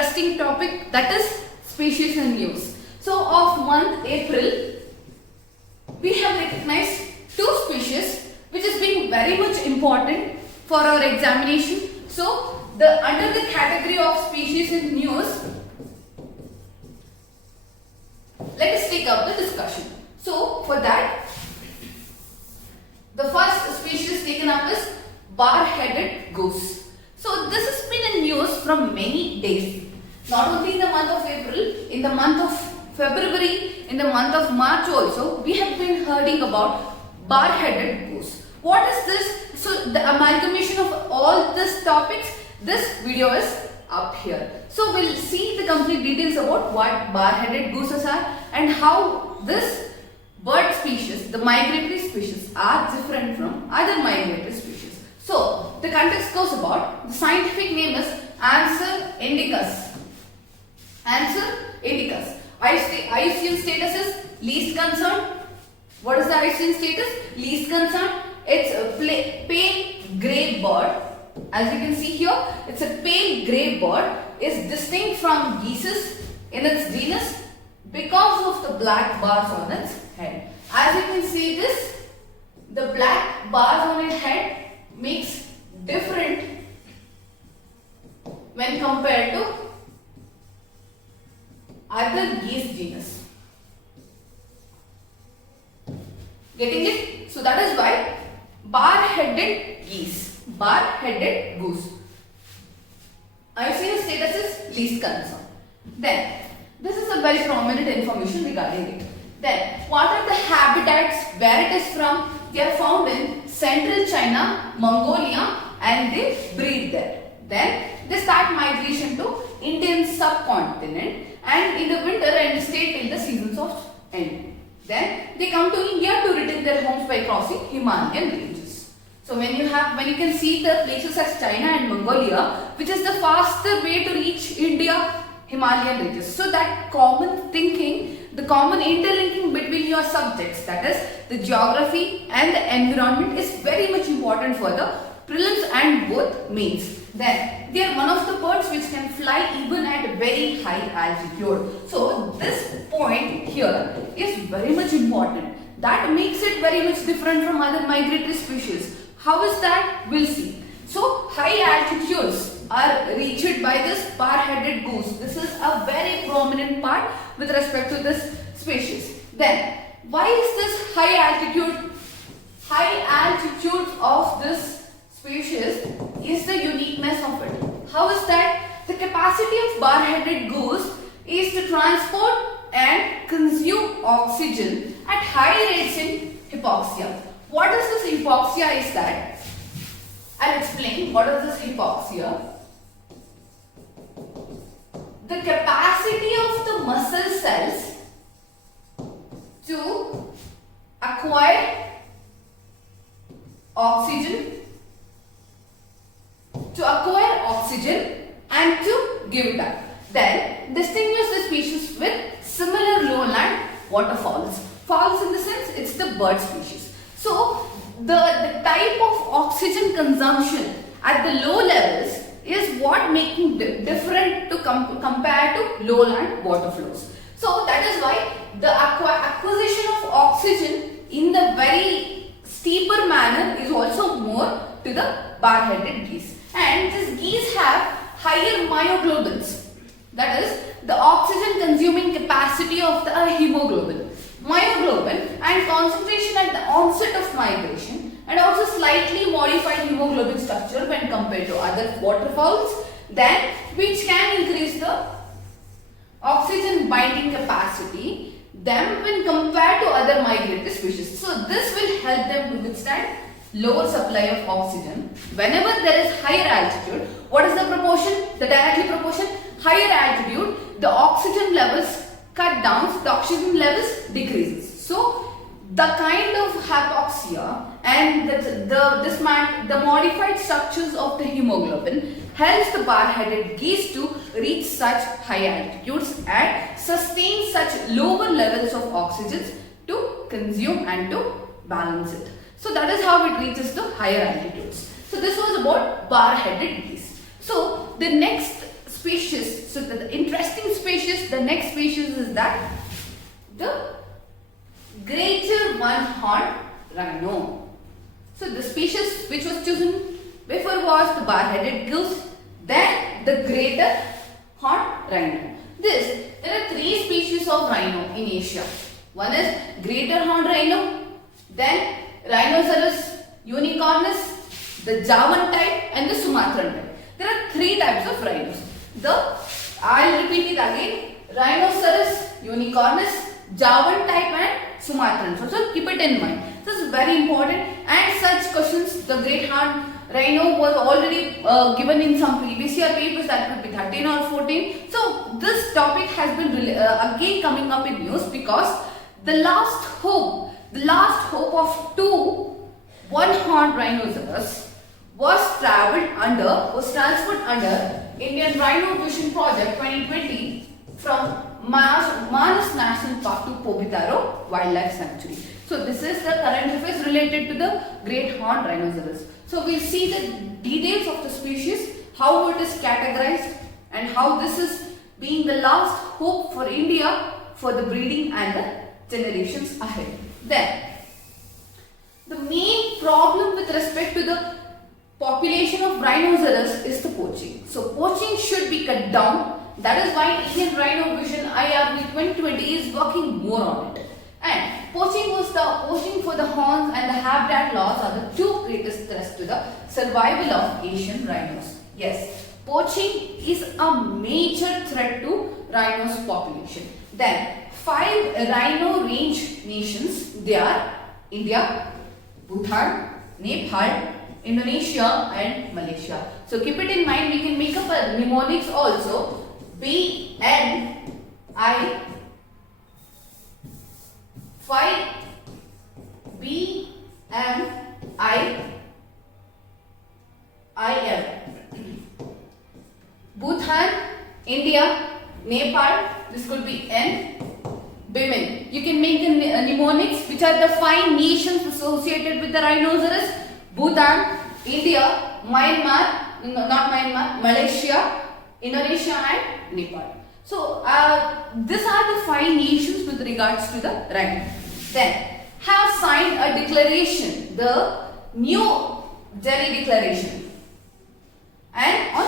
interesting topic, that is species in news. So of month April, we have recognized two species which has been very much important for our examination. So under the category of species in news, let us take up the discussion. So for that, the first species taken up is bar-headed goose. So this has been in news from many days. Not only in the month of April, in the month of February, in the month of March also, we have been hearing about bar-headed goose. What is this? So the amalgamation of all these topics, this video is up here. So we'll see the complete details about what bar-headed gooses are and how this bird species, the migratory species, are different from other migratory species. So the context goes about, the scientific name is Anser indicus. Anser indicus. IUCN status is least concern. What is the IUCN status? Least concern. It's a pale grey bird. As you can see here, it's a pale grey bird. Is distinct from geese in its genus because of the black bars on its head. As you can see this, the black bars on its head makes different when compared to other geese genus. Getting it? So that is why bar-headed geese, bar-headed goose. IUCN status is least concern. Then, this is a very prominent information regarding it. Then, what are the habitats where it is from? They are found in central China, Mongolia, and they breed there. Then, they start migration to Indian subcontinent and in the winter and stay till the seasons of end. Then, they come to India to return their homes by crossing Himalayan ranges. So when you can see the places as China and Mongolia, which is the faster way to reach India, Himalayan ranges. So that common thinking, the common interlinking between your subjects, that is the geography and the environment, is very much important for the prelims and both mains. Then they are one of the birds which can fly even at very high altitude. So this point here is very much important. That makes it very much different from other migratory species. How is that? We'll see. So high altitudes are reached by this bar-headed goose. This is a very prominent part with respect to this species. Then why is this high altitude? High altitude of this species is the uniqueness of it. How is that? The capacity of bar-headed goose is to transport and consume oxygen at high rates in hypoxia. What is this hypoxia is that? I'll explain what is this hypoxia. The capacity of the muscle cells to acquire oxygen, and to give it up. Then distinguish the species with similar lowland waterfowls. Fowls in the sense it's the bird species. So the type of oxygen consumption at the low levels is what making different to compare to lowland water flows. So that is why the acquisition of oxygen in the very steeper manner is also more to the bar-headed geese. And these geese have higher myoglobins. That is the oxygen consuming capacity of the hemoglobin. Myoglobin and concentration at the onset of migration, and also slightly modified hemoglobin structure when compared to other waterfowls, then which can increase the oxygen binding capacity them when compared to other migratory species. So this will help them to withstand lower supply of oxygen. Whenever there is higher altitude, what is the proportion? The directly proportion. Higher altitude, the oxygen levels cut down, the oxygen levels decreases. So the kind of hypoxia and the modified structures of the hemoglobin helps the bar-headed geese to reach such high altitudes and sustain such lower levels of oxygen to consume and to balance it. So that is how it reaches to higher altitudes. So this was about bar-headed geese. So the next species So the interesting species, the next species is that the greater one-horned rhino. So the species which was chosen before was the bar-headed goose, then the greater horned rhino. There are three species of rhino in Asia. One is greater horned rhino, then Rhinoceros unicornis, the Javan type and the Sumatran type. There are three types of rhinos. I'll repeat it again. Rhinoceros unicornis, Javan type and Sumatran. So keep it in mind. This is very important, and such questions, the great horned rhino was already given in some previous year papers, that could be 13 or 14. So this topic has been again coming up in news because the last hope of two one-horned rhinoceros was transferred under Indian Rhino Vision Project 2020 from Manas National Park to Pobitaro Wildlife Sanctuary. So this is the current affairs related to the great horned rhinoceros. So we'll see the details of the species, how it is categorized, and how this is being the last hope for India for the breeding and the generations ahead. Then, the main problem with respect to the population of rhinoceros is the poaching. So poaching should be cut down. That is why Indian Rhino Vision IRV 2020 is working more on it. And poaching for the horns and the habitat loss are the two greatest threats to the survival of Asian rhinos. Yes, poaching is a major threat to rhinos population. Then 5 rhino range nations, they are India, Bhutan, Nepal, Indonesia and Malaysia. So keep it in mind, we can make up a mnemonics also. BNI 5 BMIIM. Bhutan, India, Nepal, this could be N. BIMIN. You can make the mnemonics, which are the 5 nations associated with the rhinoceros. Bhutan, India, Malaysia, Indonesia and Nepal. So these are the 5 nations with regards to the rhino. Then have signed a declaration, the New Delhi Declaration, and on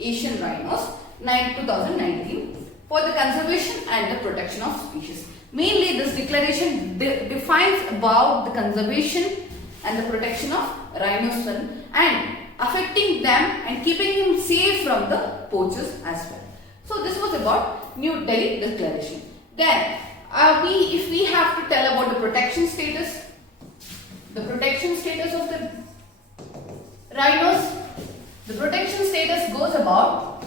Asian rhinos 2019 for the conservation and the protection of species. Mainly this declaration defines about the conservation and the protection of rhinos and affecting them and keeping them safe from the poachers as well. So this was about New Delhi Declaration. Then if we have to tell about the protection status of the rhinos, the protection status goes about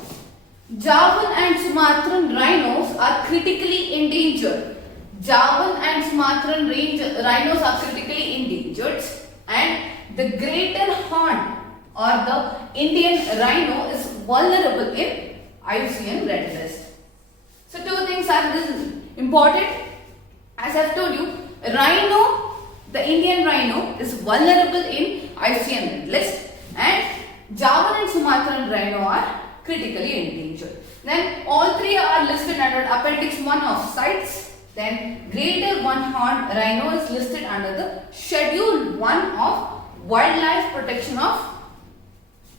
Javan and Sumatran rhinos are critically endangered. Javan and Sumatran rhinos are critically endangered, and the greater horned or the Indian rhino is vulnerable in IUCN Red List. So two things are important. As I have told you, the Indian rhino is vulnerable in IUCN Red List, and Javan and Sumatran rhino are critically endangered. Then all three are listed under Appendix 1 of CITES. Then greater one-horned rhino is listed under the Schedule 1 of Wildlife Protection of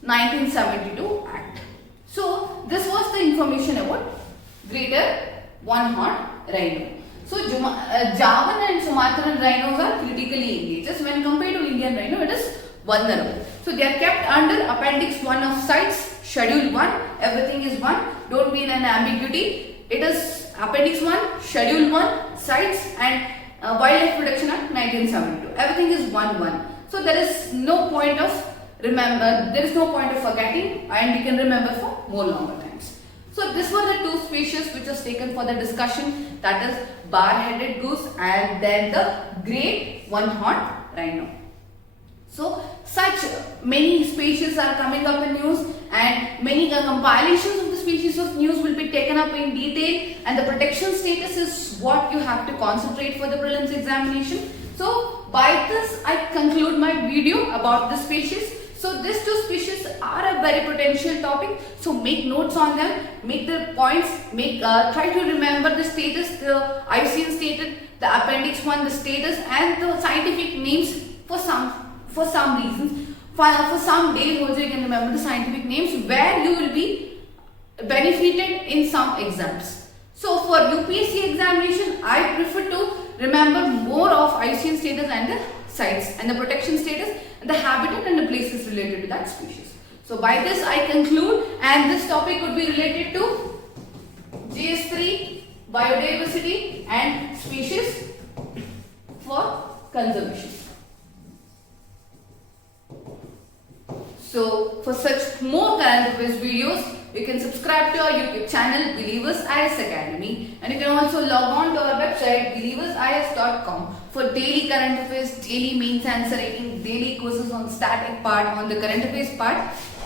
1972 Act. So this was the information about greater one-horned rhino. So Javan and Sumatran rhinos are critically endangered. When compared to Indian rhino, it is vulnerable. So they are kept under Appendix 1 of CITES, Schedule 1. Everything is 1. Don't be in an ambiguity. It is Appendix 1, Schedule 1, CITES and Wildlife Protection Act 1972. Everything is 1-1. So there is no point of forgetting, and we can remember for more longer times. So these were the 2 species which was taken for the discussion, that is bar-headed goose and then the great one-horned rhino. So such many species are coming up in news, and many compilations of the species of news will be taken up in detail, and the protection status is what you have to concentrate for the prelims examination. So by this I conclude my video about the species. So these two species are a very potential topic. So make notes on them, make the points, try to remember the status, the IUCN stated, the appendix 1, the status, and the scientific names for some reasons. For some days also you can remember the scientific names where you will be benefited in some exams. So for UPSC examination, I prefer to remember more of IUCN status and the sites and the protection status and the habitat and the places related to that species. So by this I conclude, and this topic would be related to GS3, biodiversity and species for conservation. So for such more current affairs videos, you can subscribe to our YouTube channel Believers IAS Academy, and you can also log on to our website believersias.com for daily current affairs, daily mains answer writing, daily courses on static part, on the current affairs part,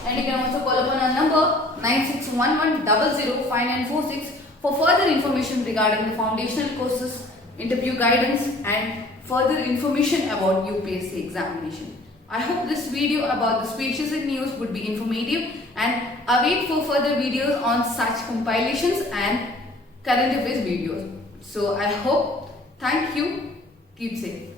and you can also call upon our number 9611005946 for further information regarding the foundational courses, interview guidance and further information about UPSC examination. I hope this video about the species in news would be informative, and await for further videos on such compilations and current affairs videos. So I hope, thank you, keep safe.